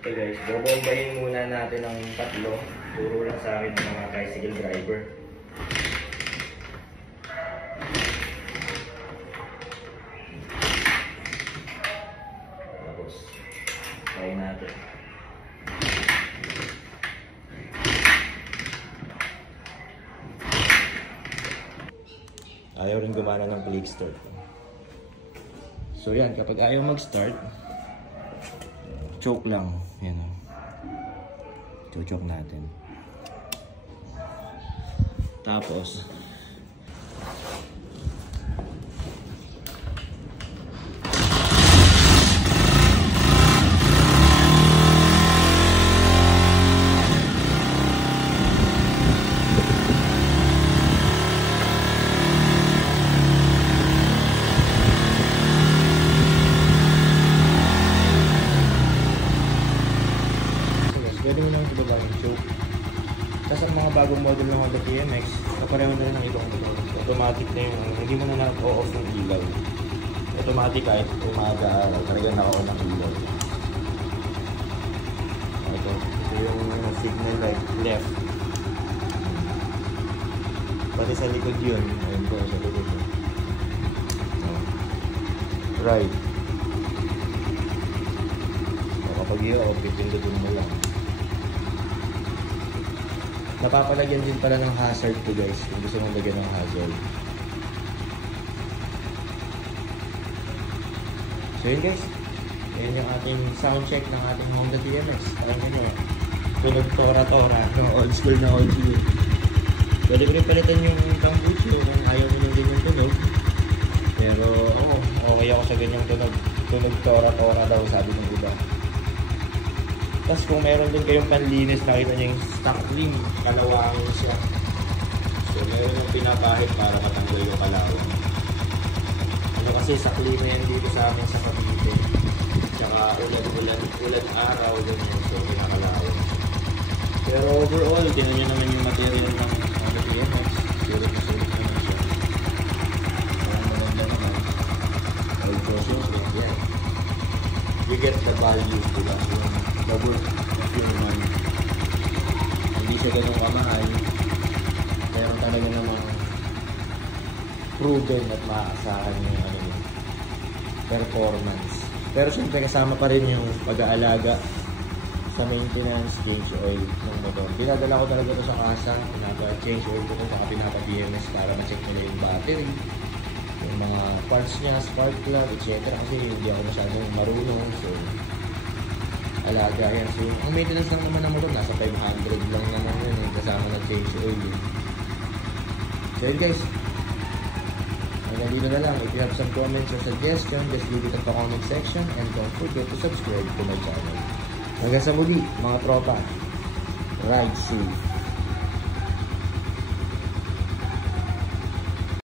Okay guys, bobombahin muna natin ang tatlo. Turo lang sa akin ng mga tricycle driver. Tapos, try natin. Ayaw rin gumana ng click start. So yan, kapag ayaw mag-start, choke lang. Yan o. Choke natin. Tapos, pwede mo lang ito ba yung choke. Tapos ang mga bagong model ng Honda TMX, kapareho na rin ang ibang motor. Automatic na yung, hindi mo na nag-o-off yung ilaw. Automatic kahit umaga araw, talagang naka-on ang ilaw. Ito yung signal light, left. Pati sa likod yun, ayun po sa likod yun. Right. So, kapag i-off, pipindutin mo lang. Napapalagyan din pala ng hazard to guys, kung gusto mong lagyan ng hazard. So yun guys, yun yung ating sound check ng ating Honda TMX. Alam nyo, tunog tora-tora, old school na old school. Pwede ko rin palitan yung tambucho kung ayaw nyo yung ganyang tunog. Pero okay ako sa ganyang tunog. Tunog tora-tora daw, sabi ng iba. Tapos kung meron din kayong panlinis, nakita nyo yung stock rim, kalawangin siya. So meron yung pinapahit para matanggal yung kalawang. Ano kasi sakli na yan dito sa amin sa Cavite. Tsaka ulan araw din yan, so pinakalawang. Pero overall, tingnan nyo naman yung material ng Honda TMX. Sulit na naman siya. Parang maganda naman. All process, yan. You get the value, diba? The worth of your money. Hindi siya ganun kamahal. Meron talaga namang proven at maaasahan yung performance. Pero syempre kasama pa rin yung pag-aalaga sa maintenance, change oil ng motor. Dinadala ko talaga ito sa kasa, pinapa-change oil ko ito, saka pinapa-DMS para ma-check nila yung battery, yung mga parts niya, spark plug, etc. Kasi hindi ako masyadong marunong. So alaga yan. So, ang maintenance lang naman ng motor, nasa 500 lang naman yun, kasama ng change oil. So yun guys, hanggang dito na lang. If you have some comments or suggestions, just leave it in the comment section and don't forget to subscribe to my channel. Hanggang sa muli, mga tropa, ride safe.